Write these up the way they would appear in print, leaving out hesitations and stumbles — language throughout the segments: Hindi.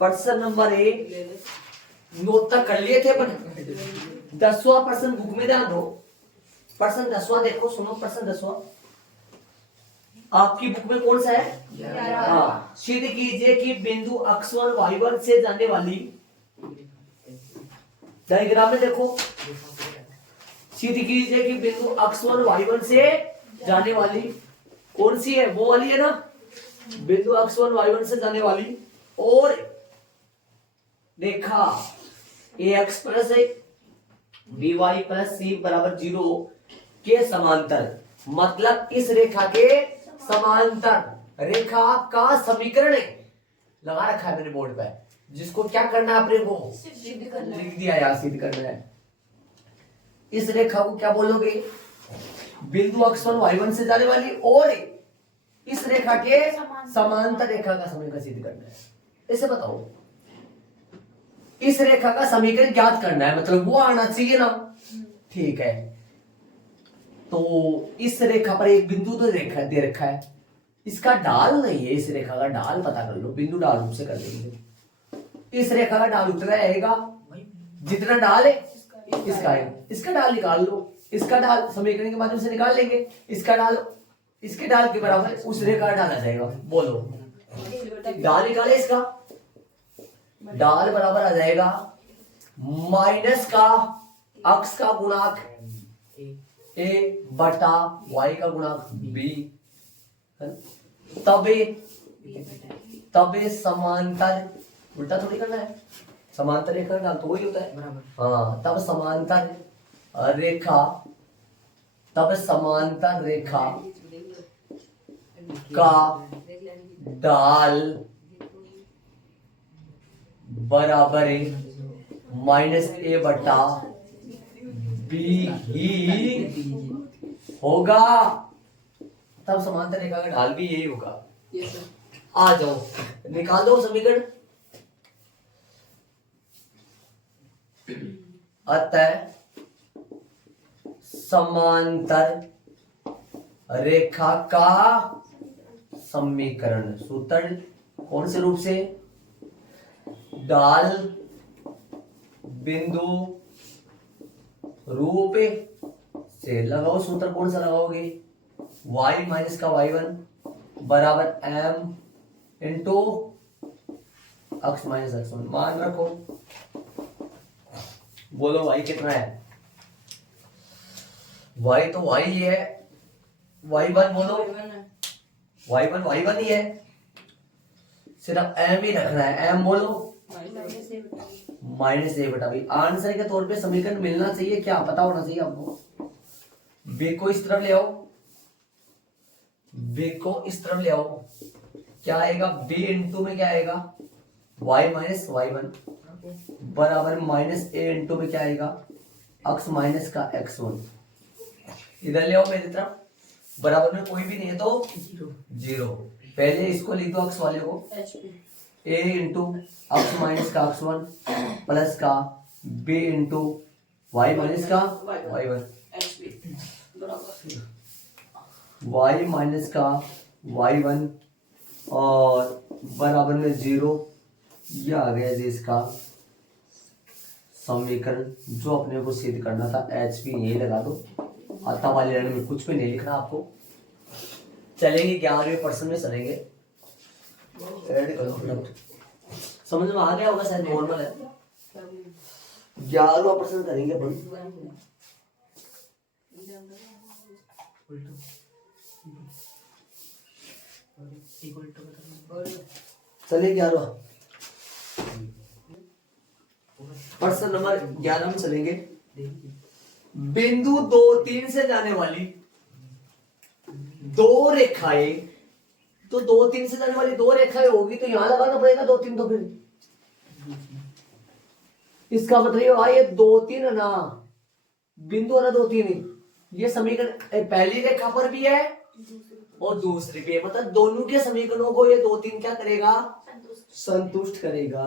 प्रश्न नंबर 1 नोट तक कर लिए थे अपन। 10वां प्रश्न बुक में ध्यान दो। प्रश्न 10वां देखो, सुनो प्रश्न 10वां आपकी बुक में कौन सा है? हाँ, सिद्ध कीजिए कि बिंदु x1 y1 से जाने वाली, डायग्राम में देखो, सिद्ध कीजिए कि बिंदु x1 y1 से जाने वाली कौन सी है? वो वाली है ना, बिंदु x1 y1 से जाने वाली और रेखा ax plus by plus c बराबर 0 के समांतर, मतलब इस रेखा के समांतर रेखा का समीकरण लगा रखा है मैंने बोर्ड पे, जिसको क्या करना है अपने को लिख दिया यार, सिद्ध करना है। इस रेखा को क्या बोलोगे? बिंदु x1 y1 से जाने वाली और इस रेखा के समांतर रेखा का समीकरण सिद्ध करना है। ऐसे बताओ, इस रेखा का समीकरण ज्ञात करना है, मतलब वो आना चाहिए ना। ठीक है, तो इस रेखा पर एक बिंदु तो रेखा दे रखा है, इसका डाल नहीं है, इस रेखा का डाल पता कर लो, बिंदु डाल रूप से कर देंगे। इस रेखा का डाल उतना आएगा जितना डाल है इसका है, इसका डाल निकाल लो, इसका डाल समीकरण के माध्यम से निकाल लेंगे, इसका डाल इसके डाल के बराबर उस रेखा का डाल आ जाएगा। बोलो, डाल निकाले, इसका डाल बराबर आ जाएगा माइनस का अक्स का गुणांक a बटा y का गुणांक b, तबे समांतर, उल्टा थोड़ी करना है, समांतर रेखा डाल तो वही होता है। हाँ, तब समांतर रेखा, तब समांतर रेखा का डाल बराबर माइनस a बटा b ही होगा, तब समांतर रेखा का ढाल भी यही होगा। आ जाओ, निकाल दो समीकरण। अतः समांतर रेखा का समीकरण, सूत्र कौन से रूप से? डाल बिंदु रूप से लगाओ। सूत्र कौन सा लगाओगे? y माइनस का y1 बराबर m into x minus x1, मान रखो। बोलो y कितना है? y तो y ही है, y1 बोलो, y1 ही है, सिर्फ m ही रखना है, m बोलो माइनस a बटा b। आंसर के तौर पे समीकरण मिलना चाहिए, क्या पता होना चाहिए आपको। b को इस तरफ ले आओ, b को इस तरफ ले आओ, क्या आएगा? b इंटू में क्या आएगा? y माइनस y1 बराबर माइनस a इंटू में क्या आएगा? x माइनस का x1। इधर ले आओ मेरी तरफ, बराबर में कोई भी नहीं है तो 0। पहले इसको लिख दो x वाले को, a इंटू x माइनस का x1 प्लस का b इंटू y माइनस का y1, y माइनस का y1 और बराबर में 0। यह आ गया जी इसका समीकरण, जो अपने को सिद्ध करना था। एच पी यही लगा दो, आता वाले लाइन में कुछ भी नहीं लिखना आपको। चलेंगे 11वें पर्सन में चलेंगे, ऐड करो फटाफट। समझ में आ गया होगा शायद, नॉर्मल है। 11वां पर्सन करेंगे अपन। चलिए 11वां पर्सन नंबर 11 में चलेंगे। बिंदु 2 3 से जाने वाली दो रेखाएं, तो 2 3 से जाने वाली दो रेखाएं होगी तो यहां लगाना पड़ेगा 2 3। तो फिर इसका मतलब ये 2 3 ना, बिंदु ना 2 3, ये समीकरण पहली रेखा पर भी है और दूसरी पे, मतलब दोनों के समीकरणों को ये 2 3 क्या करेगा? संतुष्ट करेगा।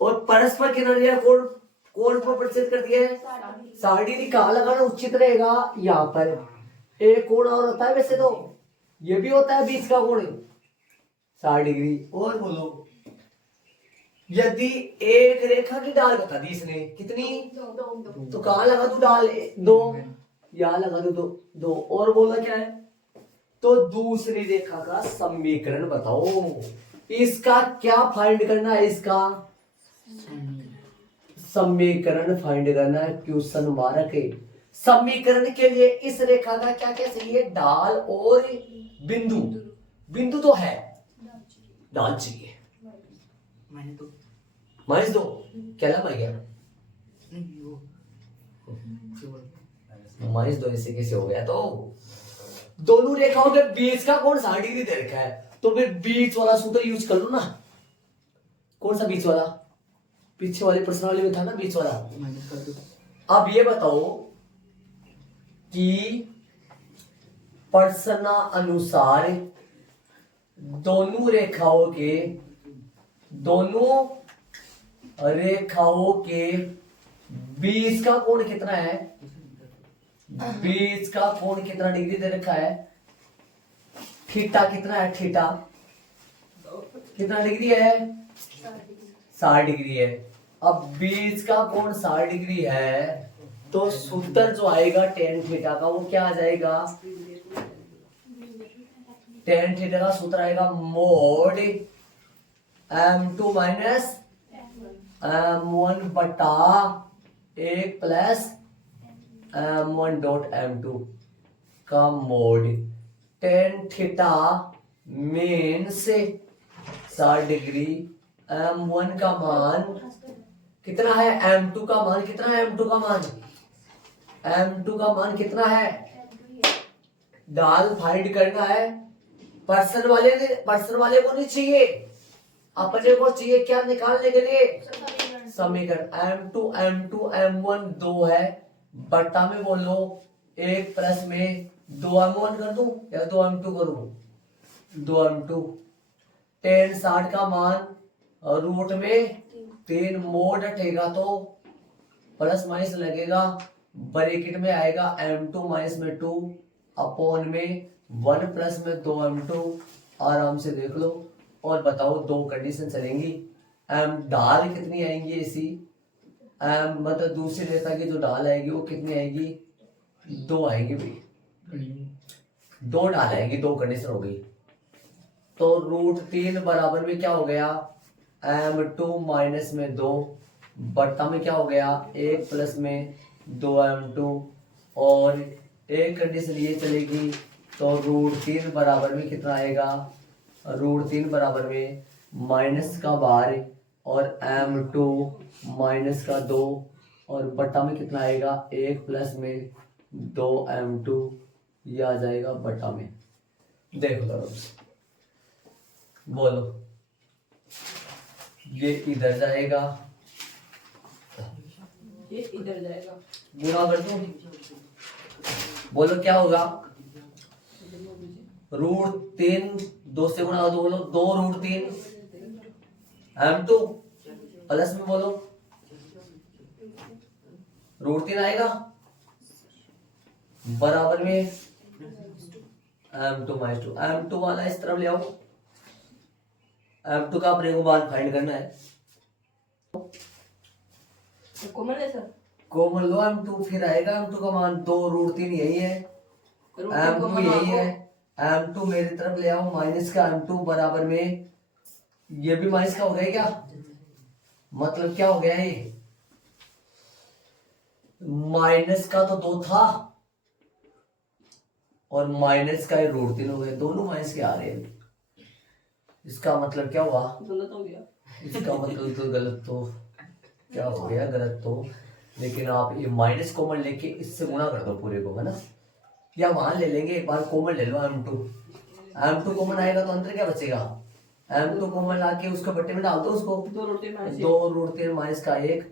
और परस्पर किनारे कोण कोण को प्रतिशत कर दिया है, 60 डिग्री। कहाँ लगाना उचित रहेगा? यहाँ पर। एक कोण और होता है वैसे तो, ये भी होता है बीच का कोण 60 डिग्री। और बोलो यदि एक रेखा की ढाल बता दी इसने कितनी, तो कहाँ लगा दू ढाल, 2, यहाँ लगा दो 2 2, और बोला क्या है, तो दूसरी रेखा का समीकरण बताओ। इसका क्या फाइंड करना है, इसका समीकरण फाइंड करना है। क्वेश्चन मार्क है। समीकरण के लिए इस रेखा का क्या क्या चाहिए, ढाल और बिंदु। बिंदु तो है, ढाल चाहिए। -2 क्या लगा गया, -2 ऐसे कैसे हो गया। तो दोनों रेखाओं के बीच का कोण 60 डिग्री दे रखा है, तो फिर बीच वाला सूत्र यूज कर लो ना। कौन सा बीच वाला, पीछे वाले प्रश्न वाले में था ना बीच वाला। अब ये बताओ कि प्रश्न अनुसार दोनों रेखाओं के बीच का कोण कितना है, बीच का कोण कितना डिग्री दे रखा है, थीटा कितना है, थीटा कितना डिग्री है, 60 डिग्री है। अब बीच का कोण 60 डिग्री है, तो सूत्र जो आएगा tan थीटा का वो क्या आ जाएगा, tan थीटा का सूत्र आएगा मोड m2 माइनस m1 बटा 1 प्लस m1 डॉट m2 का mode. tan theta means 60 degree, m1 का मान कितना है, m2 का मान कितना है, m2 का मान, m2 का मान कितना है, ढाल फाइंड करना है। पर्सन वाले को नहीं चाहिए, अपने को चाहिए क्या निकालने के लिए, समीकरण। m2 m1 2 है, बट्टा में बोलो 1 प्लस में 2m1 कर दूं या 2m2 करूं, 2m2। tan 60 का मान रूट में 3 मोड हटेगा तो प्लस माइनस लगेगा, ब्रैकेट में आएगा m2 माइनस में 2 अपॉन में 1 प्लस में 2m2। आराम से देख लो और बताओ, दो कंडीशन चलेंगी। m ढाल कितनी आएंगी ऐसी, m मतलब दूसरी रेखा की जो ढाल आएगी वो कितनी आएगी, 2 आएंगी भाई, 2 ढाल आएंगी, 2 कंडीशन हो गई। तो √3 बराबर में क्या हो गया, m2 माइनस में 2 बट्टा में क्या हो गया 1 प्लस में 2m2, और एक कंडीशन ये चलेगी तो √3 बराबर में कितना आएगा, √3 बराबर में माइनस का बार और m2 माइनस का 2, और बट्टा में कितना आएगा 1 प्लस में 2m2, ये आ जाएगा बट्टा में। देख लो बोलो, ये इधर जाएगा, ये इधर जाएगा, गुणा कर दूं, बोलो क्या होगा, √3 2 से गुणा दो, बोलो 2 √3 m2 प्लस में बोलो √3 आएगा बराबर में m2 माइनस 2, m2 वाला इस तरफ ले आओ, m2 का अपने को मान फाइंड करना है। कॉमन है सर, कॉमन लो m2, फिर आएगा m2 का मान 2 √3 यही है, m2 यही है, m2 मेरी तरफ ले आओ, माइनस का m2 बराबर में, ये भी माइनस का हो गया क्या, मतलब क्या हो गया ये, माइनस का तो 2 था और माइनस का √3 हो गया, दोनों माइनस के आ रहे हैं। इसका मतलब क्या हुआ, गलत हो गया, इसका मतलब तो गलत, तो क्या हो गया गलत तो, लेकिन आप ये माइनस कॉमन लेके इससे गुणा कर दो पूरे को, है ना, या वहां ले लेंगे, एक बार कॉमन ले लो m2 कॉमन आएगा तो अंतर क्या बचेगा, m2 कॉमन लाके उसको बट्टे में डाल दो, उसको 2 √3 माइनस का 1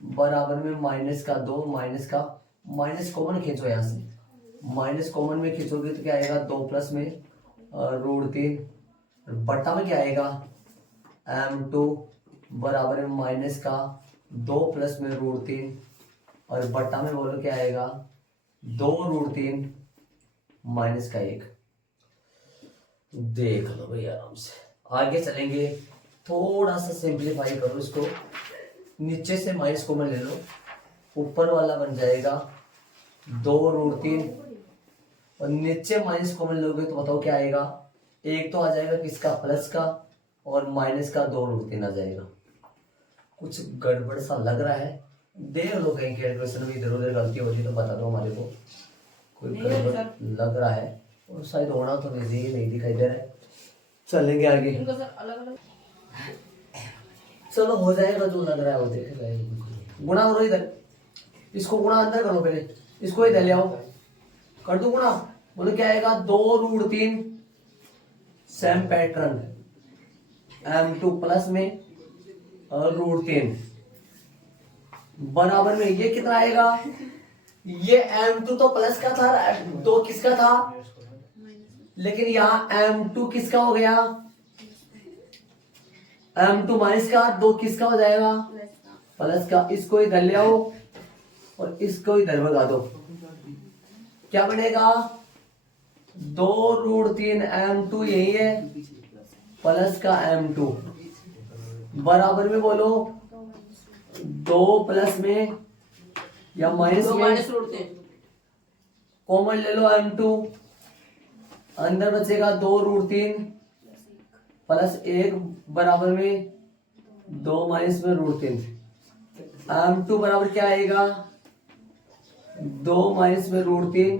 बराबर में माइनस का 2, माइनस का माइनस कॉमन खींचो, यहाँ से माइनस कॉमन में खींचोगे तो क्या आएगा 2 प्लस में √3 बट्टा में क्या आएगा m2 बराबर में माइनस का 2 प्लस में √3, और बट्टा में बोलो क्या आएगा 2 √3 माइनस का 1। देख लो भाई आराम से, आगे चलेंगे थोड़ा सा सिंप्लीफाई करो इसको, नीचे से माइनस कॉमन ले लो, ऊपर वाला बन जाएगा 2√3 और नीचे माइनस कॉमन लोगे तो बताओ क्या आएगा, एक तो आ जाएगा किसका, प्लस का, और माइनस का 2√3 आ जाएगा। कुछ गड़बड़ सा लग रहा है, देख लो कहीं कैलकुलेशन में इधर उधर गलती होती तो बता दो हमारे को, कोई नहीं है गड़बड़ सर। लग रहा है और शायद होना तो नहीं दिखाई दे रहा है। चलेंगे आगे, इनको सर अलग अलग। चलो हो जाएगा जो लग रहा है वो देख जाएगा। गुणा करो इधर, इसको गुणा अंदर करो, पहले इसको इधर ले आओ, कर दो गुणा, बोलो क्या आएगा 2√3 सेम पैटर्न m2 प्लस में और √3 बराबर में ये कितना आएगा, ये m2 तो प्लस का था, 2 किसका था, लेकिन यहाँ m2 किसका हो गया, m2 माइनस का, 2 किसका हो जाएगा, प्लस का। इसको इधर ले आओ और इसको इधर भगा दो, क्या बनेगा 2√3 m2 यही है प्लस का m2 बराबर में बोलो 2 प्लस में या माइनस दो में, माइनस √3 कॉमन ले लो m2, अंदर बचेगा 2√3 प्लस 1 बराबर में 2 माइनस में √3, m2 बराबर क्या आएगा 2 माइनस में √3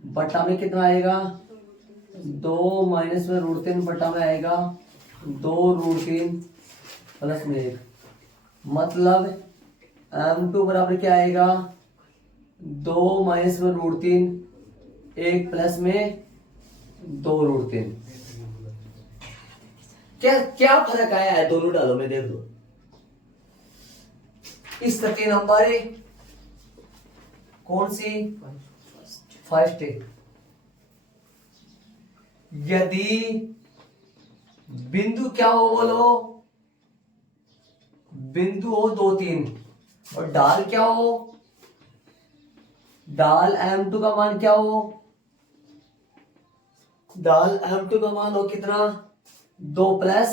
बटा में कितना आएगा 2 माइनस में √3 बटा में आएगा 2√3 प्लस में 1, मतलब m2 बराबर क्या आएगा 2 माइनस में √3 1 प्लस में 2√3। क्या क्या फर्क आया है दोनों डालो में देख लो। इस तरह नंबर है कौन सी, फर्स्ट। यदि बिंदु क्या हो बोलो, बिंदु हो 2 3 और डाल क्या हो, डाल m2 का मान क्या हो, डाल m2 का मान हो कितना 2 प्लस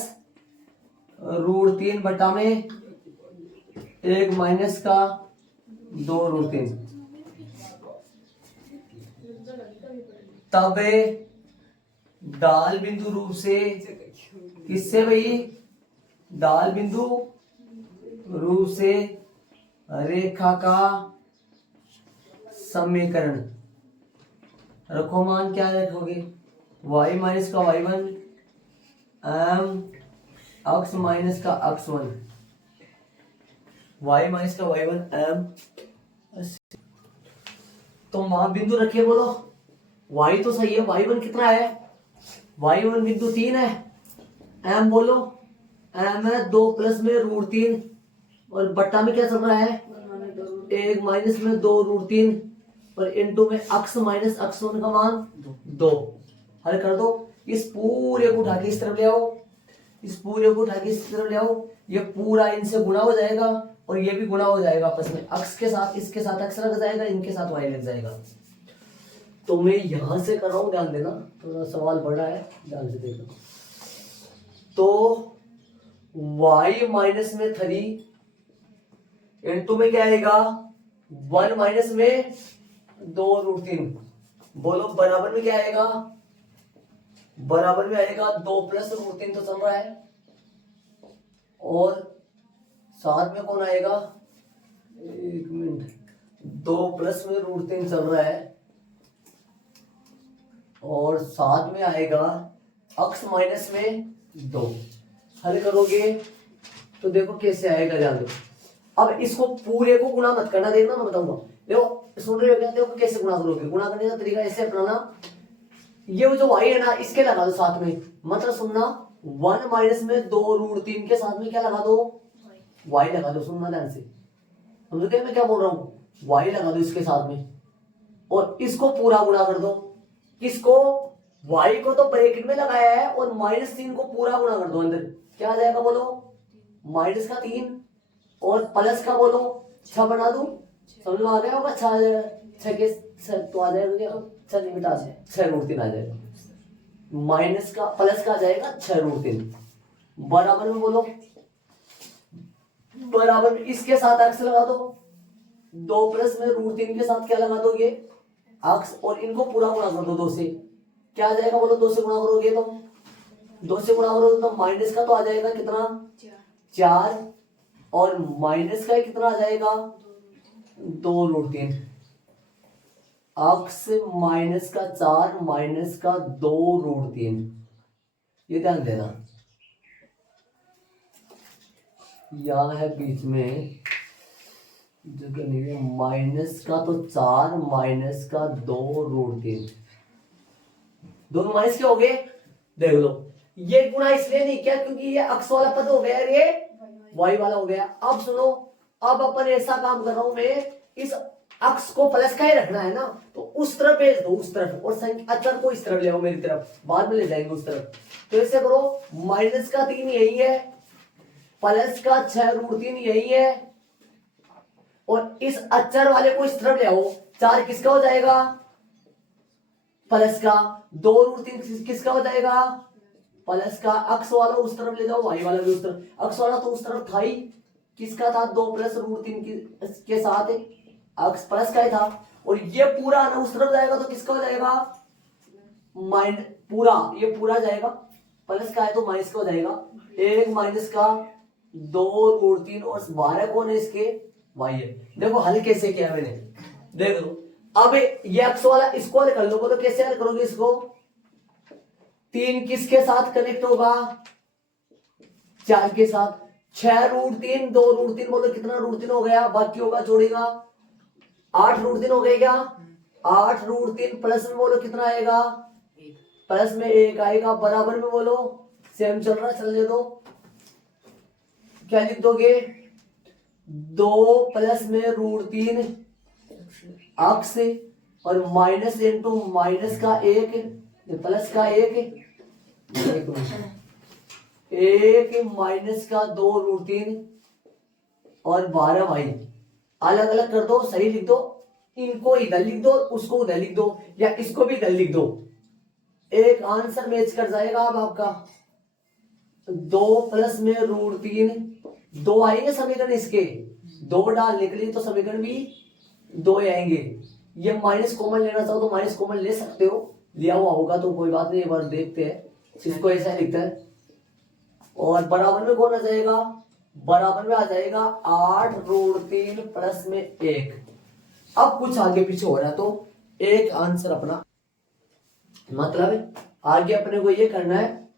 √3 बटा में 1 माइनस का 2√3, तब डाल बिंदु रूप से किससे भाई, डाल बिंदु रूप से रेखा का समीकरण रखो, मान क्या रखोगे y माइनस का y1 m x माइनस का x1, y माइनस का y1 m, तो वहां बिंदु रखिए बोलो, y तो सही है, y1 कितना है, y1 बिंदु 3 है, m बोलो m है 2 प्लस में √3 और बट्टा में क्या चल रहा है 1 माइनस में 2√3 और इनटू में x माइनस x1 का मान 2, हल कर दो। इस पूरे को उठा के इस तरफ ले आओ, इस पूरे को उठा के इस तरफ ले आओ, ये पूरा इनसे गुणा हो जाएगा और ये भी गुणा हो जाएगा आपस में, x के साथ इसके साथ x लग जाएगा, इनके साथ y लग जाएगा। तो मैं यहां से कर रहा हूं, ध्यान देना, थोड़ा सवाल बड़ा है, ध्यान से देखो। तो y माइनस में 3 इनटू में क्या आएगा 1 माइनस में 2√3, बोलो बराबर में क्या आएगा, बराबर में आएगा 2 प्लस √3 तो चल रहा है और साथ में कौन आएगा, 1 मिनट, 2 प्लस में √3 चल रहा है और साथ में आएगा x माइनस में 2, हल करोगे तो देखो कैसे आएगा, ध्यान दो। अब इसको पूरे को गुणा मत करना, देखना मैं बताऊंगा, देखो सुन रहे हो क्या, देखो कैसे गुणा करोगे, गुणा करने का तरीका ऐसे अपनाना, ये जो y है ना इसके लगा दो साथ में, मतलब सुनना 1 माइनस में 2√3 के साथ में क्या लगा दो, y लगा दो, सुनना ध्यान से, समझो क्या मैं क्या बोल रहा हूँ, y लगा दो इसके साथ में और इसको पूरा गुणा कर दो, किसको, y को तो ब्रैकेट में लगाया है और -3 को पूरा गुणा कर दो, अंदर क्या आ जाएगा बोलो, माइनस का 3 और प्लस का बोलो 6 बना दूं, समझ में आ गया होगा, 6 के 6 तो आ जाएगा, 6 नहीं बेटा 6√3 आ जाएगा, माइनस का प्लस का आ जाएगा 6√3 बराबर में बोलो, बराबर में इसके साथ एक्स लगा दो, 2 प्लस में रूट 3 के साथ क्या लगा दोगे एक्स, और इनको पूरा गुणा कर दो 2 से, क्या आ जाएगा बोलो, 2 से गुणा करोगे तो 2 से गुणा करोगे तो माइनस का तो आ जाएगा कितना 4, और माइनस का कितना आ जाएगा 2 रूट 3, एक्स माइनस का 4 माइनस का 2 रूट 3, ये ध्यान देना, यहाँ है बीच में जगह नहीं है, माइनस का तो 4 माइनस का 2 रूट 3, दोनों माइनस के हो गए, देख लो ये गुणा इसलिए नहीं किया क्योंकि ये अक्स वाला पद हो गया, ये वाई वाला हो गया। अब सुनो, अब अपन ऐसा काम कर रहा हूं मैं, इस अक्स को प्लस का ही रखना है ना, तो उस तरफ भेज दो, उस तरफ, और अचर को इस तरफ ले आओ, मेरी तरफ, बाद में ले जाएंगे उस तरफ। तो ऐसे करो, माइनस का 3 यही है, प्लस का 6 रूट 3 यही है, और इस अचर वाले को इस तरफ ले आओ, 4 किसका हो जाएगा प्लस का, 2 रूट 3 किसका हो जाएगा प्लस का, अक्स वाला उस तरफ ले जाओ, वाई वाला भी उस तरफ, अक्स वाला तो उस तरफ था ही, किसका था 2 प्लस रूट 3 के साथ अक्स प्लस का ही था, और ये पूरा ना उस तरफ जाएगा तो किसका हो जाएगा माइनस, पूरा ये पूरा जाएगा, प्लस का है तो माइनस का हो जाएगा, 1 माइनस का 2 रूट 3, और 12 कौन है इसके वाई है। देखो हल कैसे किया मैंने, देख लो, अब ये अक्स वाला इसको हल कर लो, बोलो कैसे हल करोगे इसको, 3 किसके साथ कनेक्ट होगा 4 के साथ, 6 रूट 3 2 रूट 3, बोलो कितना रूट 3 हो गया, बाकी होगा जोड़ेगा 8 रूट 3 हो गए क्या, 8 रूट 3 प्लस में बोलो कितना आएगा, प्लस में 1 आएगा, बराबर में बोलो, सेम चल रहा चलने दो, क्या लिख दोगे 2 प्लस में रूट 3 अक्स, और माइनस इंटू माइनस का 1 प्लस का 1 माइनस का 2 रूट 3, और 12 भाई अलग अलग कर दो, सही लिख दो, इनको इधर लिख दो, उसको उधर लिख दो, या इसको भी इधर लिख दो, एक आंसर मैच कर जाएगा। अब आपका 2 प्लस में रूट 3, 2 आएंगे समीकरण इसके, 2 डालने के लिए तो समीकरण भी 2 आएंगे, ये माइनस कॉमन लेना चाहो तो माइनस कॉमन ले सकते हो, लिया हुआ होगा तो कोई बात नहीं, एक बार देखते हैं, इसको ऐसा लिखता है, और बराबर में कौन आ जाएगा, बराबर में आ जाएगा 8 रूट 3 प्लस में 1। अब कुछ आगे पीछे हो रहा है तो एक आंसर अपना, मतलब आगे अपने को ये करना है,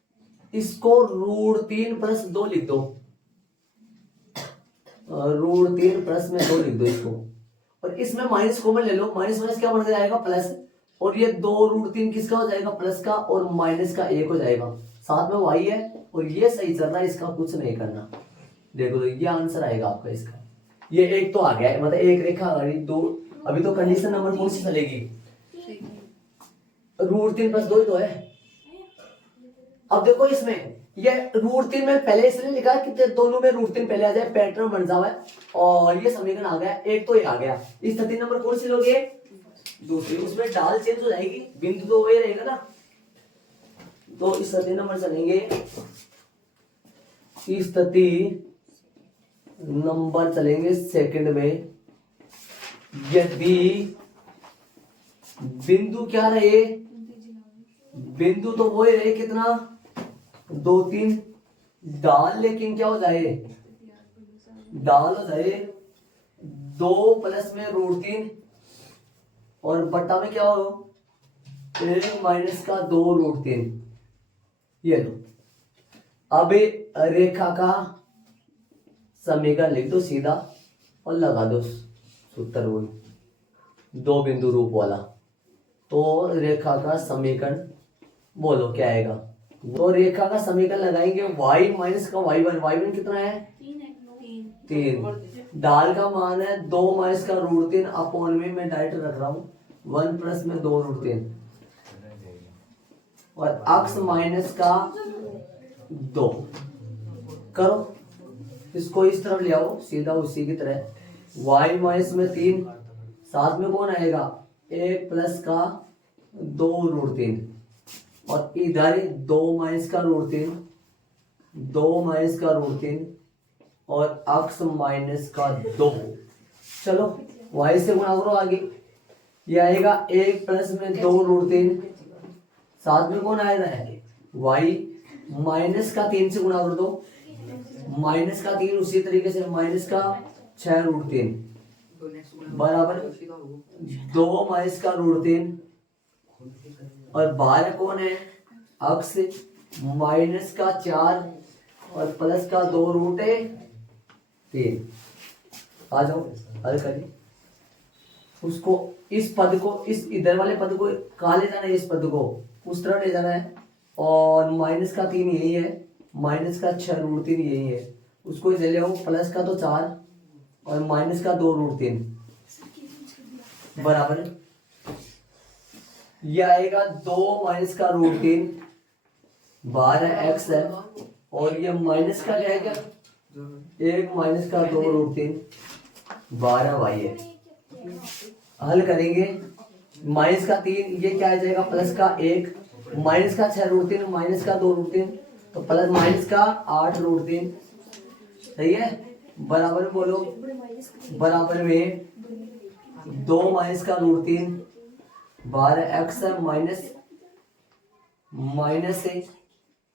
इसको रूट 3 प्लस 2 लिख दो, रूट 3 प्लस में 2 लिख दो इसको, और इसमें माइनस कॉमन ले लो, माइनस माइनस क्या बन जाएगा प्लस, और ये 2 रूट 3 किसका हो जाएगा प्लस का, और माइनस का 1 हो जाएगा, साथ में वाई है, और ये सही चल रहा है, इसका कुछ नहीं करना, देखो तो ये आंसर आएगा आपका इसका, ये एक तो आ गया है, मतलब एक रेखा आ गई, 2, अभी तो कंडीशन नंबर कौन सी चलेगी, रूट 3 प्लस 2 ही तो है। अब देखो इसमें ये रूट 3 में पहले इसलिए लिखा कि दोनों में रूट 3 पहले आ जाए, पैटर्न बन जावा है, और ये समीकरण आ गया, एक तो ये आ गया, इस स्थिति नंबर कौन सी लोगे दूसरी, उसमें डाल चेंज हो जाएगी, बिंदु तो वही रहेगा ना, तो इस स्थिति नंबर चलेंगे, इस स्थिति नंबर चलेंगे सेकंड में, यदि बिंदु क्या रहे, बिंदु तो वही रहे कितना 2 3, डाल लेकिन क्या हो जाए, डाल हो जाए 2 प्लस में रूट 3, और बट्टा में क्या हो 1 माइनस का 2 रूट 3, ये लो। अब रेखा का समीकरण लिख दो सीधा, और लगा दो सूत्र वही 2 बिंदु रूप वाला, तो रेखा का समीकरण बोलो क्या आएगा, तो रेखा का समीकरण लगाएंगे, y माइनस का y1, y1 कितना है 3, डाल का मान है 2 माइनस का रूट 3 अपॉन में मैं डायरेक्ट रख रहा हूँ 1 प्लस में 2 रूट 3, और x माइनस का 2 करो, इसको इस तरफ ले आओ सीधा उसी की तरह, y माइनस में 3, साथ में कौन आएगा 1 प्लस का 2 रूट 3, और इधर 2 माइनस का रूट 3 2 माइनस का रूट 3 और x माइनस का 2। चलो y से गुणा करो आगे, ये आएगा 1 प्लस में 2 रूट 3, साथ में कौन आएगा है y, माइनस का 3 से गुणा कर दो, माइनस का 3 उसी तरीके से माइनस का 6 रूट 3 बराबर 2 माइनस का रूट 3 और बाहर कौन है x, माइनस का 4 और प्लस का 2 रूट 3। आ जाओ हल करिए उसको, इस पद को, इस इधर वाले पद को कहाँ ले जाना है, इस पद को उस तरह ले जाना है, और माइनस का 3 यही है, माइनस का 6 रूट 3 यही है, उसको ले ले आओ, प्लस का तो 4 और माइनस का 2 रूट 3 बराबर ये आएगा 2 माइनस का रूट 3, 12 x है, और ये माइनस का क्या है क्या, 1 माइनस का 2 रूट 3, 12 y है। हल करेंगे, माइनस का 3 ये क्या आ जाएगा, प्लस का 1, माइनस का 6 रूट 3, माइनस का 2 रूट 3, तो प्लस माइनस का 8 रूट 3, सही है, बराबर बोलो, बराबर में 2 माइनस का रूट 3, 12 x है, माइनस है,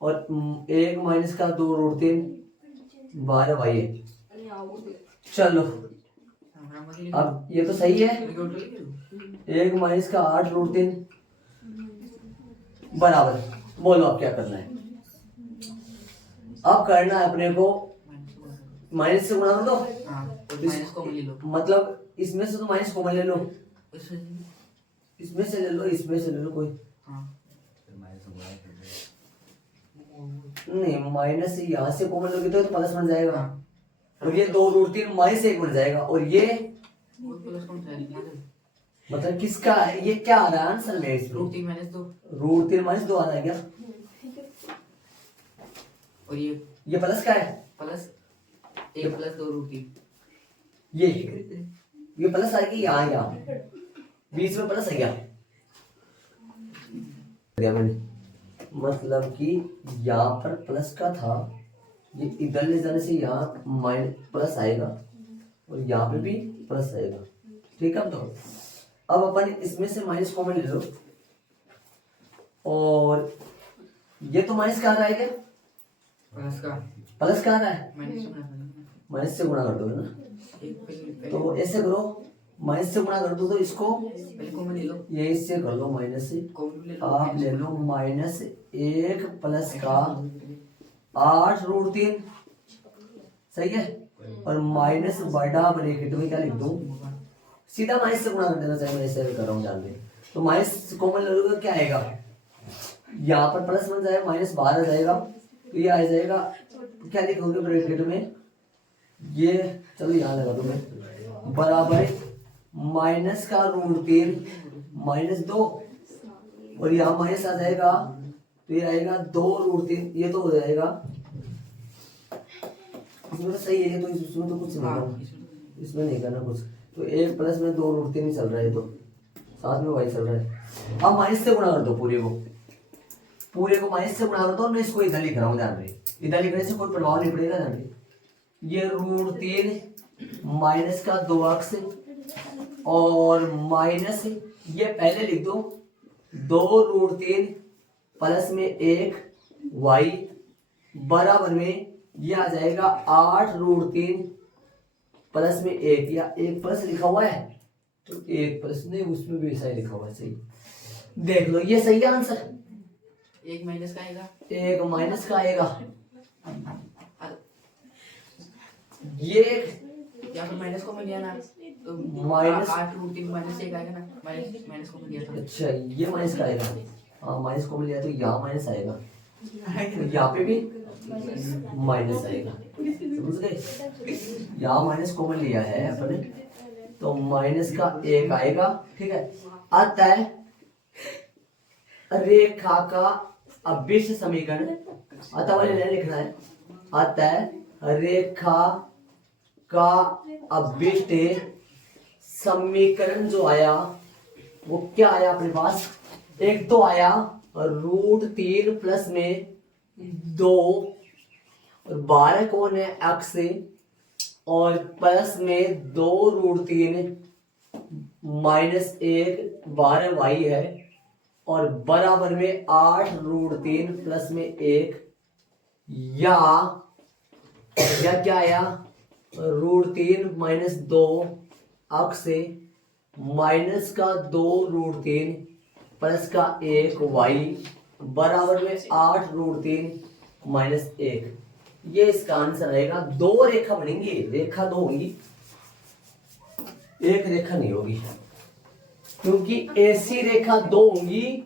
और 1 माइनस का 2 रूट 3, 12 y है। चलो अब ये तो सही है, 1 माइनस का 8 रूट 3 बराबर, बोलो अब क्या करना है, अब करना है अपने को माइनस से गुणा कर दो, माइनस कॉमन ले लो, मतलब इसमें से तो माइनस कॉमन ले लो, इसमें से ले लो, इसमें से ले लो, कोई नहीं, माइनस से यहाँ से कॉमन लोगे तो प्लस बन जाएगा, और ये 2 रूट 3 माइनस 1 बन जाएगा, और ये मतलब किसका, ये क्या आ रहा है आंसर में, इस रूट 3 माइनस 2, रूट 3 माइनस 2 आ रहा है क्या, और ये प्लस का है, प्लस 1 प्लस 2 रूट 3, ये प्लस आ गया, यहाँ बीच में प्लस आ गया मैंने, मतलब कि यहाँ पर प्लस का था, ये इधर ले जाने से यहाँ माइनस प्लस आएगा, और यहाँ पे भी प्लस आएगा, ठीक है। तो अब अपन इसमें से माइनस कॉमन ले लो, और ये तो माइनस का आ रहा है क्या, प्लस का आ रहा है, माइनस से गुणा कर दो ना, तो ऐसे करो, माइनस से गुणा कर दो, तो इसको ये इससे कर लो, माइनस से आप ले लो, माइनस 1 प्लस का 8 रूट 3, सही है, और माइनस बड़ा ब्रैकेट में क्या लिख दूं, सीधा माइनस से गुणा कर देना चाहिए, मैं ऐसे कर रहा हूँ जान दे, तो माइनस कॉमन ले लोगे क्या आएगा, यहाँ पर प्लस बन जाएगा, माइनस बाहर आ जाएगा, तो ये आ जाएगा, क्या लिखोगे ब्रैकेट में, ये चलो यहाँ लगा दो मैं, बराबर माइनस का रूट 3 माइनस 2, और यहाँ माइनस आ जाएगा, तो ये आएगा 2 रूट 3, ये तो हो जाएगा, इसमें तो सही है, तो इसमें तो कुछ नहीं करना, इसमें नहीं करना कुछ, तो 1 प्लस में 2 रूट 3 ही चल रहा है, तो साथ में y चल रहा है। अब माइनस से गुणा कर दो, पूरे को माइनस से गुणा कर दो, मैं इसको इधर लिख रहा हूँ, ध्यान रहे, इधर लिखने से कोई प्रभाव नहीं पड़ेगा, ध्यान रहे, ये रूट 3 माइनस का 2x और माइनस ये पहले लिख दो, 2 रूट 3 प्लस में 1 y बराबर में ये आ जाएगा 8 रूट 3 प्लस में 1, या 1 प्लस लिखा हुआ है तो 1 प्लस नहीं, उसमें भी ऐसा ही लिखा हुआ है, सही देख लो, ये सही है आंसर, 1 माइनस का आएगा, 1 माइनस का आएगा, ये या फिर माइनस कॉमन लिया ना, तो माइनस 8 रूट 3 माइनस 1 आएगा ना, माइनस कॉमन लिया था, अच्छा ये माइनस का आएगा, हाँ माइनस को लिया तो यहाँ माइनस आएगा, तो यहाँ पे भी माइनस आएगा, समझ गए, यहाँ माइनस कॉमन लिया है अपने, तो माइनस का 1 आएगा, ठीक है। अतः रेखा का अभिष्ट समीकरण, अतः वाले नहीं लिखना है, अतः रेखा का अभिष्ट समीकरण जो आया वो क्या आया अपने पास, एक तो आया रूट 3 प्लस में 2 और 12 कौन है? x है। और प्लस में 2√3 -1 12y है। और बराबर में 8√3 प्लस में 1 या क्या आया? √3 -2 x से माइनस का 2√3 प्लस का 1y बराबर में 8√3 -1। ये इसका आंसर रहेगा। दो रेखा बनेंगी, रेखा दो होंगी, एक रेखा नहीं होगी, क्योंकि ऐसी रेखा दो होंगी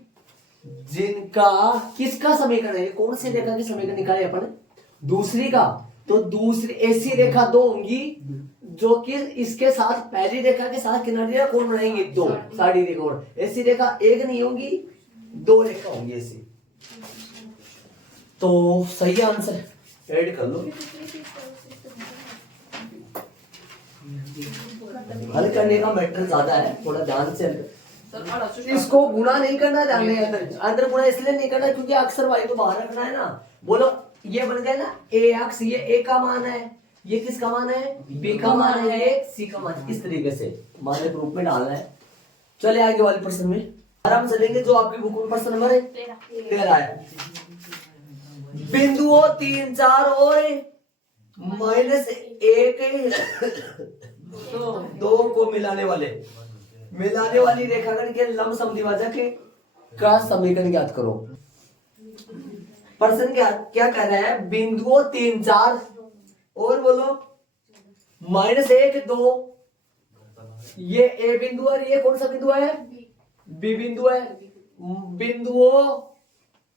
जिनका किसका समीकरण है? कौन सी रेखा की समीकरण निकाले अपन? दूसरी का। तो दूसरी ऐसी रेखा दो होंगी जो कि इसके साथ पहली रेखा के साथ किनारी रेखा कौन बनाएंगे? दो, साड़ी रेखा। और ऐसी रेखा एक नहीं होंगी, दो रेखा होंगी ऐसी। तो सही आंसर ऐड कर लो। हल करने का मैटर ज्यादा है, थोड़ा ध्यान से इसको गुणा नहीं करना, ध्यान नहीं अंदर गुणा इसलिए नहीं करना क्योंकि अक्सर वाई को बाहर रखना है ना। बोलो ये बन गया ना ax, ये a का मान है, ये किसका मान है? b का मान है, ये c का मान। इस तरीके से मान रूप में डालना है। चले आगे वाले प्रश्न में आराम से लेंगे, जो आपकी बुक में प्रश्न नंबर 13 है। बिंदुओं 3 4 और -1 2 को मिलाने वाली रेखाखंड के लंब समद्विभाजक का समीकरण ज्ञात करो। प्रश्न क्या कह रहा है? बिंदुओं 3 4 और बोलो -1 2, ये ए बिंदु और ये कौन सा बिंदु है? बी बिंदु है। बिंदुओं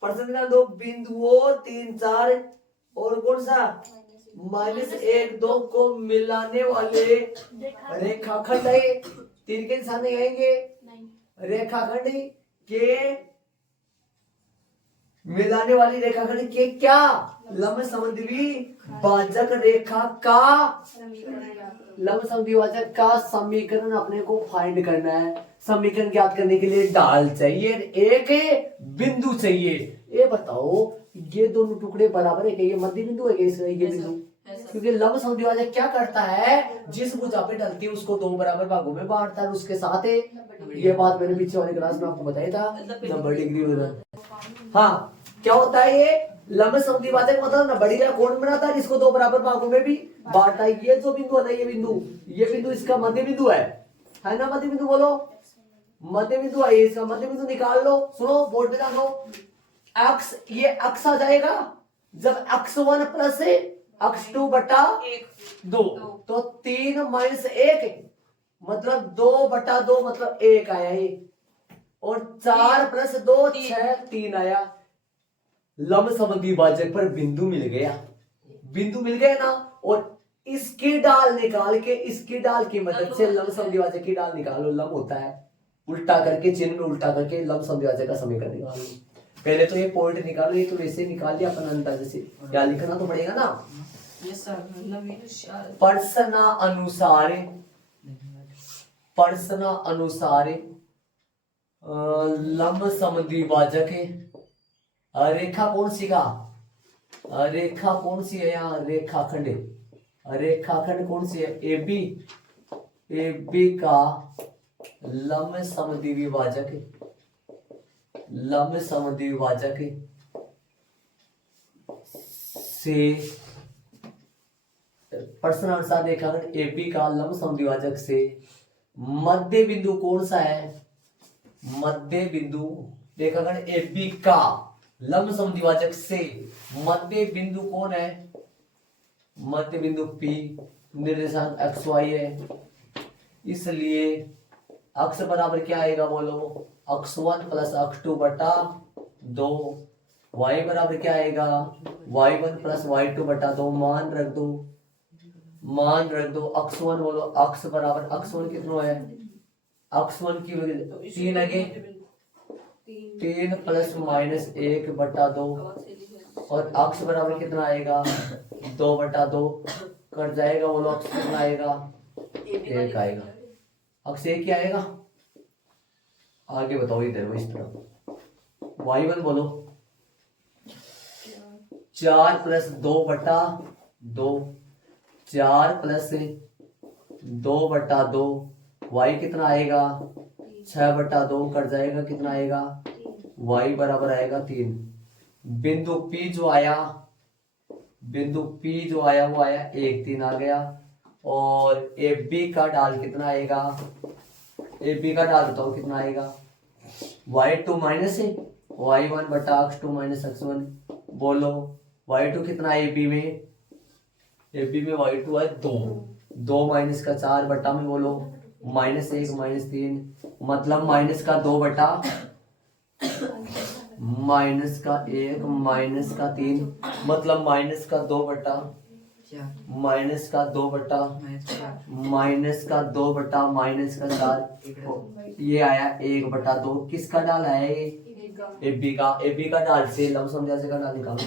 प्रश्न का दो बिंदुओं 3 4 और कौन सा? -1 2 को मिलाने वाले रेखाखंड है। तीन के निशान नहीं आएंगे, रेखाखंड के मिलाने वाली रेखाखंड के क्या? लंब समद्विभाजक रेखा का लंब समद्विभाजक का समीकरण अपने को फाइंड करना है। समीकरण ज्ञात करने के लिए ढाल चाहिए, एक बिंदु चाहिए। ये बताओ ये दोनों टुकड़े बराबर है क्या? ये मध्य बिंदु है क्या? ये बिंदु, क्योंकि लंब समद्विभाजक क्या करता है? जिस भुजा पे ढलती है उसको दो बराबर भागों में बांटता है, उसके साथ है। ये बात मैंने पीछे वाली क्लास में आपको बताया था, 90 डिग्री होता। हाँ, क्या होता है ये? लंब समद्विभाजक मतलब ना बड़ी रेखा कोण बनाता है, इसको दो बराबर भागों में भी बांटता है। ये जो बिंदु है, ये बिंदु इसका मध्य बिंदु है ना? मध्य बिंदु बोलो, मध्य बिंदु है इसका। मध्य बिंदु निकाल लो, सुनो बोर्ड पे लो। x, ये x आ जाएगा जब x1 प्लस x2 बटा 2, तो 3 -1 मतलब 2 बटा 2 मतलब 1 आया ये। और 4 + 2 6 3 आया। लंब समद्विभाजक पर बिंदु मिल गया ना। और इसकी डाल निकाल के, इसकी डाल की मदद से लंब समद्विभाजक की डाल निकालो। लंब होता है उल्टा करके, चिन्ह में उल्टा करके लंब समद्विभाजक का समीकरण निकालो। पहले तो ये पॉइंट निकालो, ये तो वैसे निकाल लिया अपन अंदाजे से, क्या लिखना तो पड़ेगा ना। प्रश्न अनुसार लंब समद्विभाजक रेखा कौन सी का? रेखा कौन सी है यहाँ? रेखाखंड कौन सी है? AB का लंब समद्विभाजक से प्रश्न अनुसार रेखाखंड AB का लंब समद्विभाजक से मध्य बिंदु कौन सा है? मध्य बिंदु रेखाखंड AB का लंब समद्विभाजक से मध्य बिंदु कौन है? मध्य बिंदु P, निर्देशांक XY है। इसलिए अक्ष बराबर क्या आएगा बोलो? x1 + x2 बटा 2। y बराबर क्या आएगा? y1 + y2 बटा 2। मान रख दो। x1 बोलो, x बराबर x1 कितना है? x1 की 3 आगे, 3 ± 1 बटा 2। और x बराबर कितना आएगा? 2 बटा 2 कट जाएगा। बोलो x कितना आएगा? 1 आएगा। x 1 क्या आएगा? आगे बताओ इधर इस तरफ। y1 बोलो, 4+2/2, 4+2/2, y कितना आएगा 6/2 कट जाएगा, कितना आएगा y बराबर आएगा 3। बिंदु P जो आया वो आया 1 3 आ गया। और AB का ढाल कितना आएगा, AB का ढाल बताओ कितना आएगा, y2 माइनस है y1/x2 - x1। बोलो y2 कितना है AB में, y2 है 2, 2 माइनस का 4 बटा में बोलो -1 -3, मतलब माइनस का 2 बटा माइनस का 1 माइनस का 3, मतलब माइनस का 2 बटा क्या माइनस का 2 बटा माइनस का माइनस का 4, ये आया 1/2। किसका डाल है ये, AB का डाल से लमसम जैसे का डाल निकालो।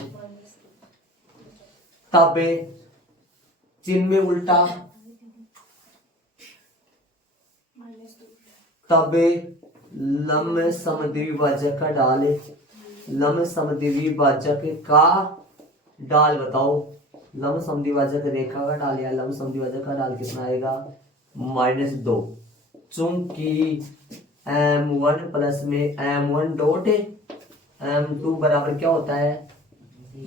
तब चिन्ह में उल्टा, तब लम समद्विभाजक का डाल, लम समद्विभाजक का डाल बताओ, लम समद्विभाजक रेखा का डाल या लम समद्विभाजक का डाल कितना आएगा -2। चूंकि M1 प्लस में M1 डॉट M2 बराबर क्या होता है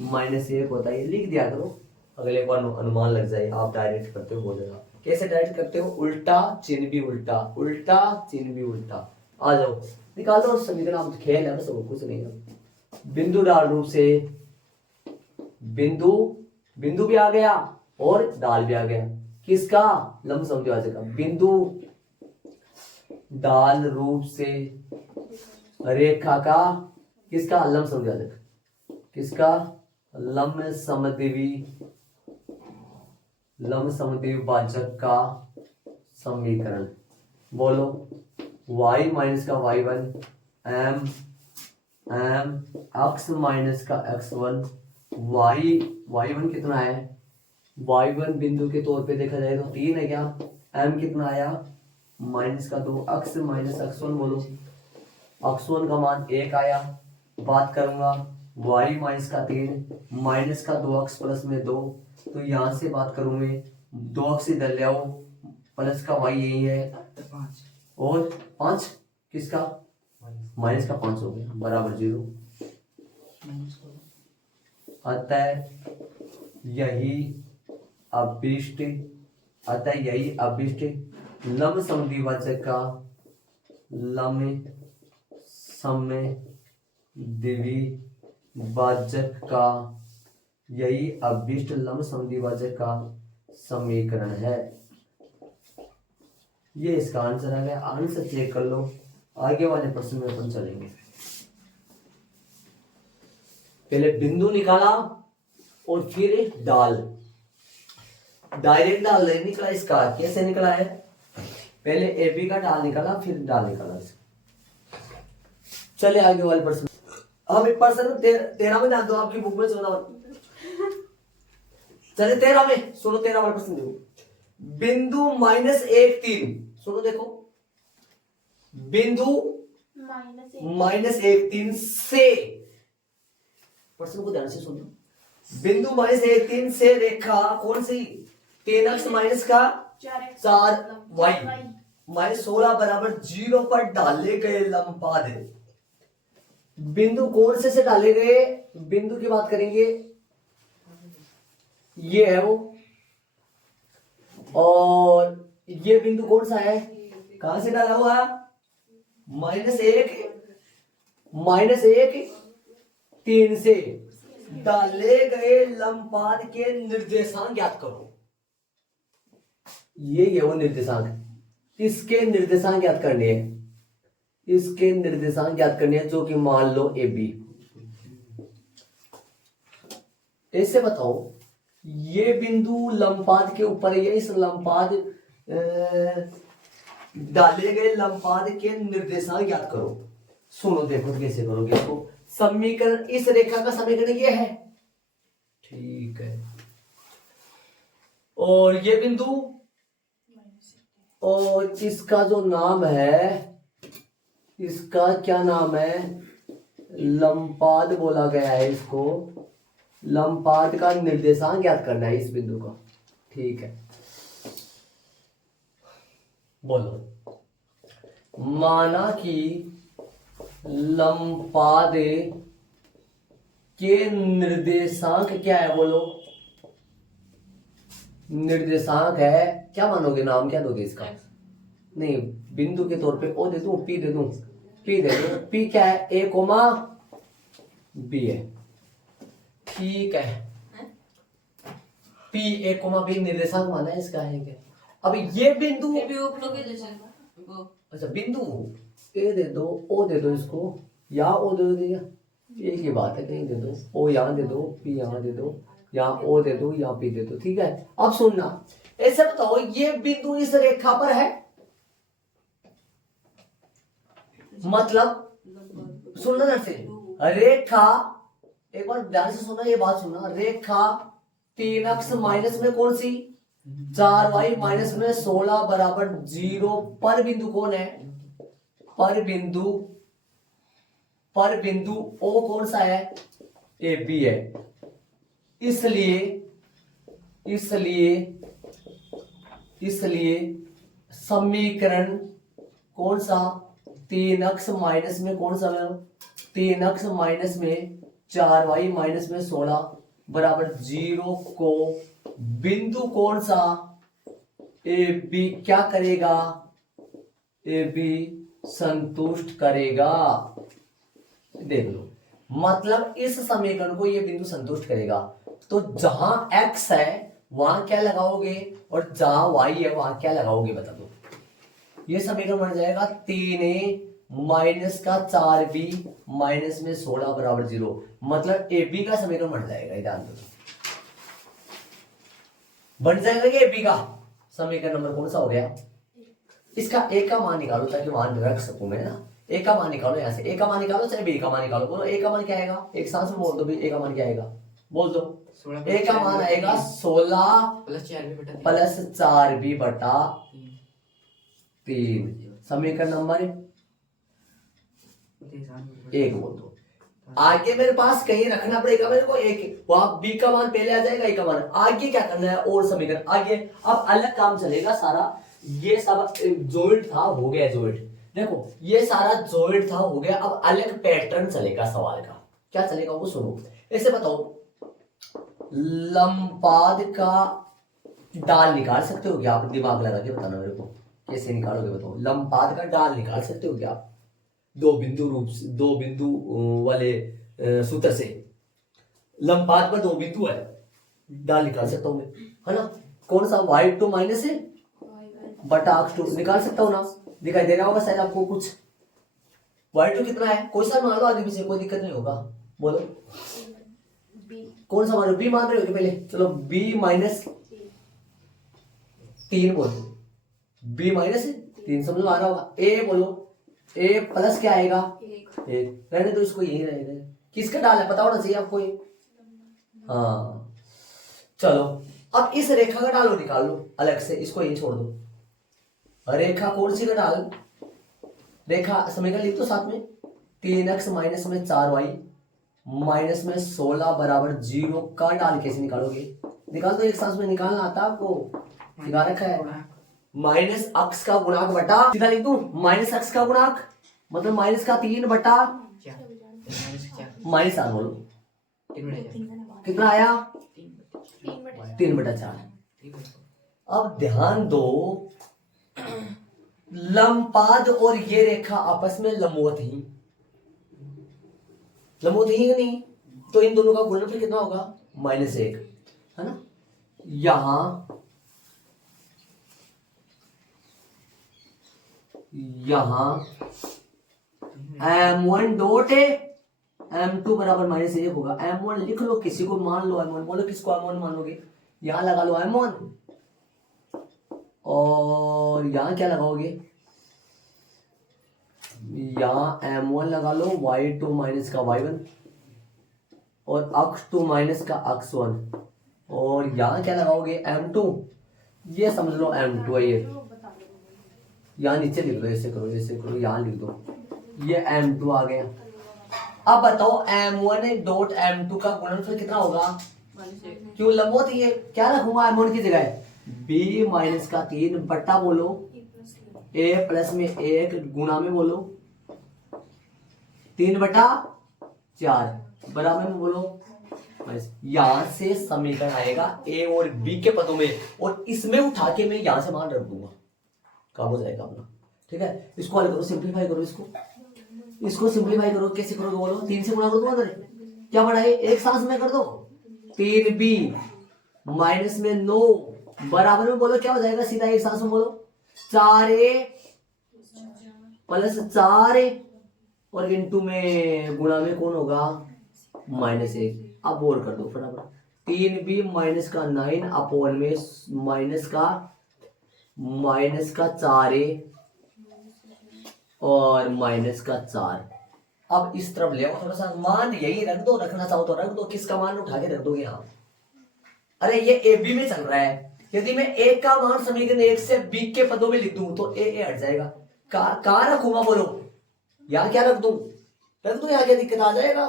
-1 होता है। ये लिख दिया करो, अगले बार अनुमान लग जाए। आप डायरेक्ट करते हो बोलेगा, कैसे डायरेक्ट करते हो, उल्टा चिन्ह भी उल्टा, उल्टा चिन्ह भी उल्टा। आ जाओ निकाल दो समीकरण, आप खेल है बस और कुछ नहीं है। बिंदु डाल रूप से, बिंदु भी आ गया और डाल भी आ गया, किसका लंब समद्विभाजक का। बिंदु डाल रूप से रेखा का, किसका लंब समद्विभाजक, किसका लंब समद्विभाजक का समीकरण। बोलो y माइनस का y1 m x माइनस का x1, y1 कितना है, y1 बिंदु के तौर पे देखा जाए तो 3 है क्या, m कितना आया -2, x माइनस x1। बोलो x1 का मान 1 आया। बात करूंगा y माइनस का 3 माइनस का 2x प्लस में 2, तो यहां से बात करूं मैं 2x इधर ले आओ, प्लस का y यही है 5 और 5 किसका माइनस का 5 हो गया बराबर 0। अतः यही अभिष्ट लंब समद्विभाजक का यही अभिष्ट लंब समद्विभाजक का समीकरण है। ये इसका आंसर आ गया। आंसर चेक कर लो, आगे वाले प्रश्न में अपन चलेंगे। पहले बिंदु निकाला और फिर डाल, डायरेक्ट डाल नहीं निकला इसका, कैसे निकला है, पहले AB का डाल निकाला फिर डाल निकाला। चले आगे वाले प्रश्न। हम एक प्रश्न 13 में ध्यान दो, आपकी बुक में सुना। चले 13 में सुनो, 13 वाला प्रश्न देखो। बिंदु -1 3, सुनो देखो, बिंदु -1 3 से, प्रश्न को ध्यान से सुनो। बिंदु -1 3 से रेखा कौन सी, 3x माइनस का 4y -16 बराबर 0 पर डाले गए लंबपाद है। बिंदु कौन से डाले गए, बिंदु की बात करेंगे, ये है वो, और ये बिंदु कौन सा है, कहां से डाला हुआ, -1 3 से डाले गए लंबपाद के निर्देशांक ज्ञात करो। ये है वो निर्देशांक, इसके निर्देशांक ज्ञात करने हैं, इसके निर्देशांक ज्ञात करने हैं, जो कि मान लो AB। ऐसे बताओ ये बिंदु लंबपाद के ऊपर है, इस लंबपाद डाले गए लंबपाद के निर्देशांक ज्ञात करो। सुनो देखो कैसे करोगे इसको। समीकरण, इस रेखा का समीकरण ये है, ठीक है, और ये बिंदु, और इसका जो नाम है, इसका क्या नाम है, लंबपाद बोला गया है इसको, लंबपाद का निर्देशांक ज्ञात करना है इस बिंदु का। ठीक है, बोलो। माना कि लंबपाद के निर्देशांक क्या है, बोलो। निर्देशांक है, क्या मानोगे, नाम क्या दोगे इसका? नहीं, बिंदु के तौर पे ओ दे दूं, पी दे दूं, पी दे दूं। पी क्या है? ए कोमा बी है। ठीक है, पी ए कोमा बी निर्देशांक माना है इसका, है क्या? अब ये बिंदु, अच्छा बिंदु ए दे दो, ओ दे दो इसको, या ओ दे दिया, एक ही बात है, कहीं दे दो, ओ यहाँ दे दो, पी यहाँ दे दो, यहाँ ओ दे दो, यहाँ पी दे दो। ठीक है, अब सुनना, ऐसे बताओ ये बिंदु इस रेखा पर है, मतलब सुनना ना से, रेखा, एक बार ध्यान से सुनना, ये बात सुनना, रेखा 3x माइनस में कौन सी? 4y माइनस में 16 बराबर 0 पर बिंदु कौन है? पर बिंदु O कौन सा है? ए बी है। इसलिए समीकरण कौन सा? 3x माइनस में कौन सा? 3x माइनस में 4y माइनस में 16 बराबर 0 को बिंदु कौन सा? ए बी क्या करेगा? ए बी संतुष्ट करेगा। देख लो, मतलब इस समीकरण को ये बिंदु संतुष्ट करेगा। तो जहां x है वहां क्या लगाओगे और जहां y है वहां क्या लगाओगे, बता दो। ये समीकरण बन जाएगा 3a माइनस का 4b माइनस में 16 बराबर 0, मतलब ए बी का समीकरण बन जाएगा। ध्यान दो, बन जाएगा ये ए बी का समीकरण नंबर कौन सा हो गया? इसका एक का मान निकालो ताकि वहां रख सकूं मैं ना। ए का मान निकालो, यहाँ से ए का मान निकालो, चाहे बी का मान निकालो। बोलो ए का मान क्या आएगा? एक सांस में बोल दो भी, ए का मान क्या आएगा? बोल दो। ए का मान आएगा 16 प्लस 4b बटा 3। समीकरण नंबर 1 बोल दो। आगे मेरे पास कहीं रखना पड़ेगा मेरे को एक, वहां बी का मान पहले आ जाएगा, ए का मान आगे क्या करना है, और समीकरण आगे। अब अलग काम चलेगा सारा, ये सब जॉइंट था, हो गया जॉइंट। देखो ये सारा जॉइंट था, हो गया। अब अलग पैटर्न चलेगा सवाल का, क्या चलेगा वो सुनो। ऐसे बताओ, लंबपाद का डाल निकाल सकते हो क्या आप? दिमाग लगा के बताना मेरे को, कैसे निकालोगे बताओ। लंबपाद का डाल निकाल सकते हो क्या आप? दो बिंदु वाले सूत्र से लंबपाद पर 2 बिंदु है, डाल निकाल सकता हूं मैं, है ना। कौन सा? y2 माइनस है बटा x2 निकाल सकता हूं ना। दिखाई दे रहा होगा शायद आपको कुछ। y2 कितना है? कोई सा मान लो आगे पीछे, कोई दिक्कत नहीं होगा। बोलो कौन सा मान रहे हो? b मान रहे हो पहले? चलो b माइनस 3 बोलो, b माइनस 3 समझ में आ रहा होगा। a बोलो, a प्लस क्या आएगा? 1। रहने दो इसको, यही रहेगा। किसका डाल है पता होना चाहिए आपको ये। हाँ चलो, अब इस रेखा का डालो निकाल लो अलग से, इसको यही छोड़ दो। रेखा कौन सी का डाल? रेखा समीकरण लिख दो साथ में, 3x माइनस में 4y माइनस में 16 बराबर 0 का डाल कैसे निकालोगे? निकाल दो, एक सांस में निकालना आता है आपको, सिखा रखा है। माइनस अक्स का गुणांक बटा, सीधा लिख दूं, माइनस अक्स का गुणांक मतलब माइनस का 3 बटा माइनस 4 बोलो कितना आया? 3 बटा 4। अब ध्यान दो, लंबपाद और ये रेखा आपस में लंबवत ही नहीं, तो इन दोनों का गुणनफल कितना होगा? -1, है ना। यहां m1 डॉट m2 बराबर -1 होगा। m1 लिख लो, किसी को मान लो m1, बोलो किसको m1 मानोगे? यहां लगा लो m1, और यहां क्या लगाओगे? यहां m1 लगा लो, y2 माइनस का y1 और x2 माइनस का x1, और यहां क्या लगाओगे? m2। ये समझ लो m2 है। ये यहां नीचे लिख दो, ऐसे करो, यहाँ लिख दो, ये m2 आ गया। अब बताओ m1 .m2 का गुणनफल कितना होगा? -1 क्यों लंबवत ही है, क्या रखूंगा m1 की जगह? b माइनस का 3 बट्टा बोलो a प्लस में 1 गुणा में बोलो 3/4 बराबर में बोलो। यहां से समीकरण आएगा a और b के पदों में, और इसमें उठा के मैं यहां से मान रख दूंगा, काम हो जाएगा अपना। ठीक है, इसको हल करो, सिंपलीफाई करो, इसको सिंपलीफाई करो। कैसे करोगे बोलो? 3 से गुणा कर दो, अंदर क्या बड़ा है, एक सांस में कर दो। 3b माइनस में 9 बराबर में बोलो क्या हो जाएगा, सीधा एक सांस में बोलो 4a प्लस 4a और इंटू में गुणा में कौन होगा, -1। अब और कर दो फटाफट। 3b माइनस का 9 अपॉन में माइनस का 4a और माइनस का 4। अब इस तरफ ले आओ थोड़ा सा, मान यही रख दो, रखना चाहो तो रख दो, किसका मान उठा के रख दोगे यहाँ? अरे ये ए बी में चल रहा है, यदि मैं ए का मान समीकरण 1 से बी के पदों में लिख दूं तो ए हट जाएगा। कहाँ रखूंगा बोलो? यहाँ क्या रख दूं? यहाँ क्या दिक्कत आ जाएगा?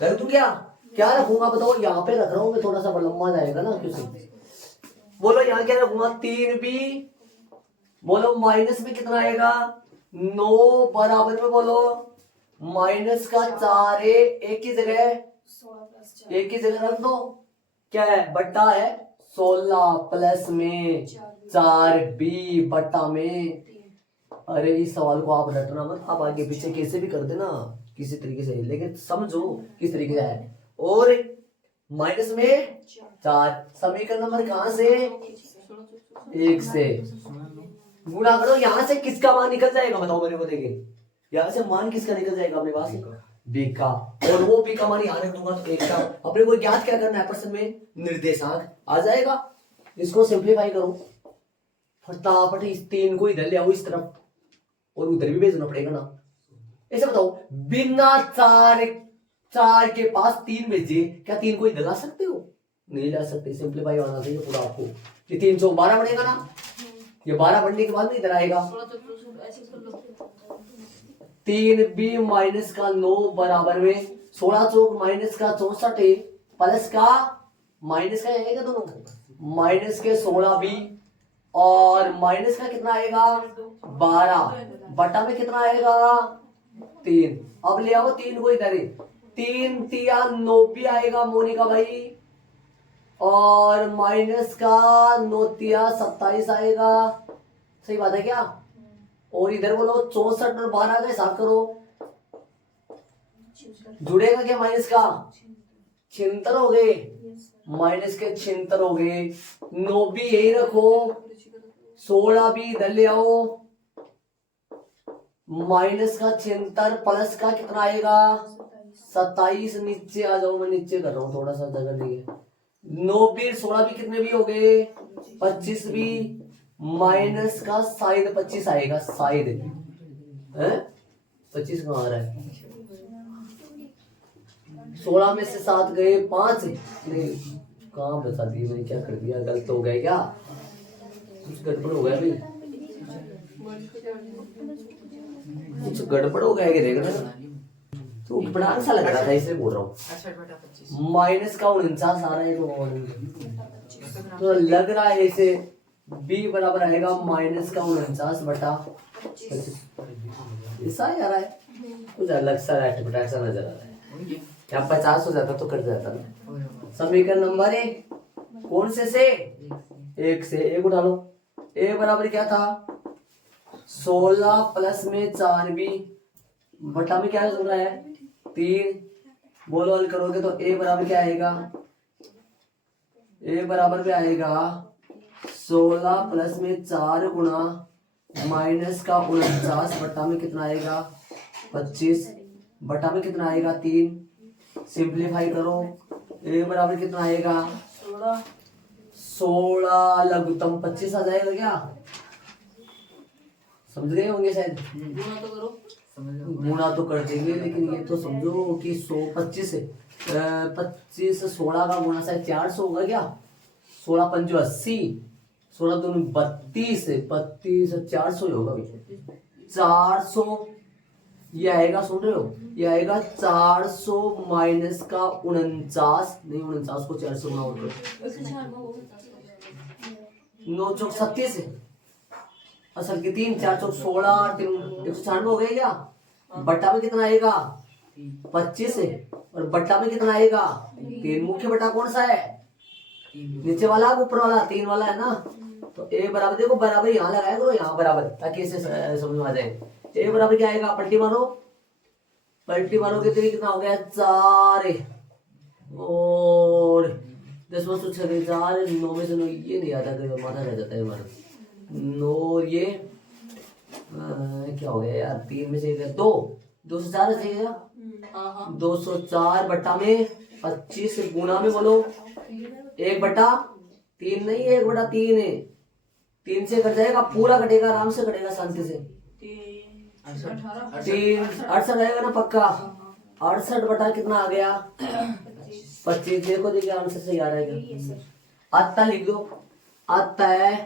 रख दूं क्या रखूंगा बताओ? यहाँ पे रख रहा हूं मैं, थोड़ा सा लंबा जाएगा ना, क्यों बोलो यहाँ क्या रखूंगा? 3b बोलो माइनस में कितना आएगा 9 बराबर में बोलो माइनस का 4a एक की जगह रख दो, क्या है बट्टा है 16 प्लस में 4b बट्टा में। अरे इस सवाल को आप रटना मत, आप आगे पीछे कैसे भी कर देना किसी तरीके से, लेकिन समझो किस तरीके से है। और माइनस में 4, समीकरण नंबर कहां से? 1 से गुणा करो, यहां से किसका मान निकल जाएगा बताओ मेरे को? देखिए यहां से मान किसका निकल जाएगा अपने पास? बी का, और वो बी का मान यहां रख दूंगा तो 1 का। अपने को ज्ञात क्या करना है? प्रश्न में निर्देशांक आ जाएगा। इसको सिंपलीफाई करो फटाफट, इस 3 को इधर ले आओ इस तरफ, और उधर भी भेजना पड़ेगा ना। ऐसे बताओ, बिना 4 के पास 3 भेजे, क्या 3 को इधर ला सकते हो? नहीं ला सकते। सिंपलीफाई आना चाहिए पूरा आपको। ये 3 चौक 12 बनेगा ना, ये 12 बनने के बाद में इधर आएगा 3b माइनस का 9 बराबर में 16 चौक माइनस का 64 प्लस का माइनस का आएगा दोनों माइनस के 16b और माइनस का कितना आएगा 12 बटा में कितना आएगा 3। अब ले आओ 3 को इधर, 3 तिया 9 भी आएगा मोनिका भाई, और माइनस का 9 तिया 27 आएगा। सही बात है क्या? और इधर बोलो 64 और 12 का हिसाब करो, जुड़ेगा क्या माइनस का? 76 हो गए, माइनस के 76 हो गए। 9 भी यही रखो, 16 भी इधर ले आओ, माइनस का 76 प्लस का कितना आएगा 27। नीचे आ जाओ, मैं नीचे कर रहा हूँ थोड़ा सा जगह नहीं है। 9 भी 16 भी कितने भी हो गए 25 भी, माइनस का शायद 25 आएगा, शायद 25 कहाँ आ रहा है? 16 में से 7 गए 5, नहीं कहाँ बता दी मैंने, क्या कर दिया? गलत हो गया क्या? कुछ गड़बड़ हो गया भाई, कुछ गड़बड़ हो गया कि देखना तो बड़ा सा लग रहा था इसलिए बोल रहा हूँ। माइनस का 49 आ रहा है तो लग रहा है ऐसे b बराबर आएगा माइनस का 49 बटा 25। ऐसा ही आ रहा है, कुछ अलग सा रैट सा नजर आ रहा है। क्या 50 हो जाता तो कट जाता ना। समीकरण नंबर 1 कौन से 1 से 1 उठा लो। a बराबर क्या था 16 प्लस में 4b बटा में क्या चल रहा है 3। बोलो हल करोगे तो a बराबर क्या आएगा? a बराबर में आएगा 16 प्लस में 4 गुणा माइनस का 49 बटा में कितना आएगा 25 बटा में कितना आएगा 3। सिंप्लीफाई करो, a बराबर कितना आएगा 16 लघुत्तम 25 आ जाएगा क्या? समझ गए होंगे शायद। गुणा तो कर देंगे, लेकिन ये तो समझो कि 125 16 का गुणा शायद 400 होगा क्या? 16 पंजो 80, 16 दूनी 32, 32 400 होगा। 400 ये आएगा, सुन रहे हो, ये आएगा 400 माइनस का 49, नहीं 49 को 4 से गुणा करो, 9 चौक 37 है, असल की 3 4 चौक 16, 196 हो गया क्या? बट्टा में कितना आएगा? 25 है, और बट्टा में कितना आएगा? 3। मुख्य बट्टा कौन सा है? नीचे वाला ऊपर वाला? 3 वाला है ना, तो ए बराबर, देखो बराबर यहाँ लगाया करो, यहाँ बराबर, ताकि इसे समझ में आ जाए। ए बराबर क्या आएगा? पलटी मारो, पलटी मारो, कितना हो गया? 4 और 10 × 6 4, 9 में से 9 ये नहीं आता, माथा रह जाता है हमारा 9, ये क्या हो गया यार? 3 में से 2, 2 से 4 है क्या? 204 बट्टा में 25 गुना में बोलो 1/3 नहीं है, 1/3 है। 3 से कट जाएगा, पूरा कटेगा, आराम से कटेगा, शांति से। 3 68 आएगा ना पक्का? 68 बटा कितना आ गया? 25। देखो देखिए आंसर सही आ रहा है। अतः लिख दो, अतः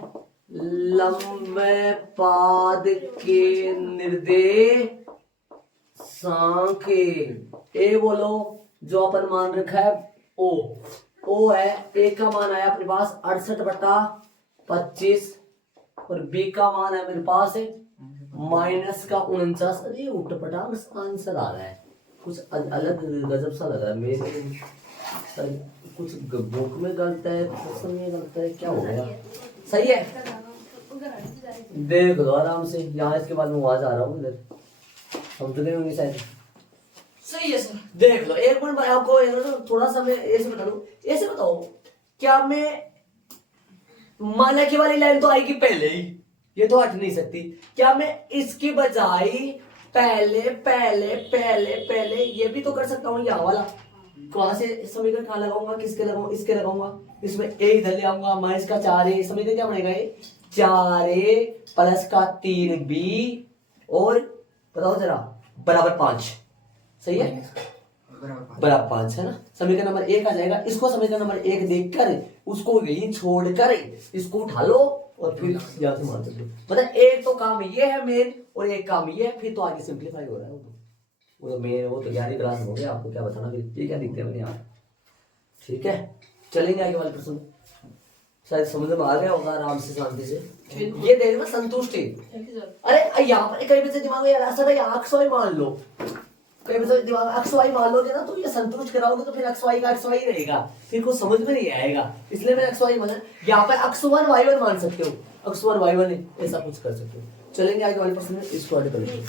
लंबे पाद के निर्देशांक ए बोलो, जो अपन मान रखा है ओ है, ए का मान आया अपने पास 68/25 और बी का मान है मेरे पास है माइनस का 49। अरे उठपटांग आंसर आ रहा है, कुछ अलग गजब सा लग रहा है मेरे, कुछ बुक में गलत है, क्वेश्चन में गलत है, क्या हो गया? सही है, देख लो आराम से। यहाँ इसके बाद मैं वहां जा रहा हूँ, इधर समझ गए होंगे शायद। सही है सर। देख लो, एक मिनट आपको थोड़ा सा मैं ऐसे बता दूं, ऐसे बताओ, क्या मैं माना की वाली लाइन तो आएगी पहले ही, ये तो हट नहीं सकती, क्या मैं इसकी बजाय पहले पहले पहले पहले ये भी तो कर सकता हूँ? यहाँ वाला कहां से समीकरण कहाँ लगाऊंगा, किसके लगाऊंगा? इसके लगाऊंगा, इसमें ए इधर ले आऊंगा, माइनस का 4a, समीकरण क्या बनेगा? ये 4a प्लस का 3b और बताओ जरा बराबर 5। सही है, बराबर 5 है ना। समीकरण नंबर 1 आ जाएगा। इसको समीकरण नंबर 1 देखकर उसको यही छोड़कर इसको उठा लो और फिर यहाँ से मान सकते हो। मतलब एक तो काम ये है मेन और एक काम ये है, फिर तो आगे सिंप्लीफाई हो रहा है। वो तो मेन, वो तो 11वीं क्लास में हो गया, आपको क्या बताना, फिर ये क्या दिखते हैं यहाँ। ठीक है, चलेंगे आगे वाले प्रश्न। शायद समझ में आ गया होगा आराम से, शांति से। ये देखना संतुष्टि। अरे यहाँ पर कई बच्चे दिमाग में ऐसा था, अक्स वाई मान लो, कई बच्चे दिमाग में अक्स वाई मान लोगे ना, तो ये संतुष्ट कराओगे तो फिर अक्स वाई का अक्स वाई रहेगा, फिर कुछ समझ में नहीं आएगा। इसलिए मैंने अक्स वाई माना। यहाँ पर अक्स 1 y1 मान सकते हो, अक्स 1 y1 ऐसा कुछ कर सकते हो। चलेंगे आगे वाले प्रश्न में, इसको आगे करेंगे।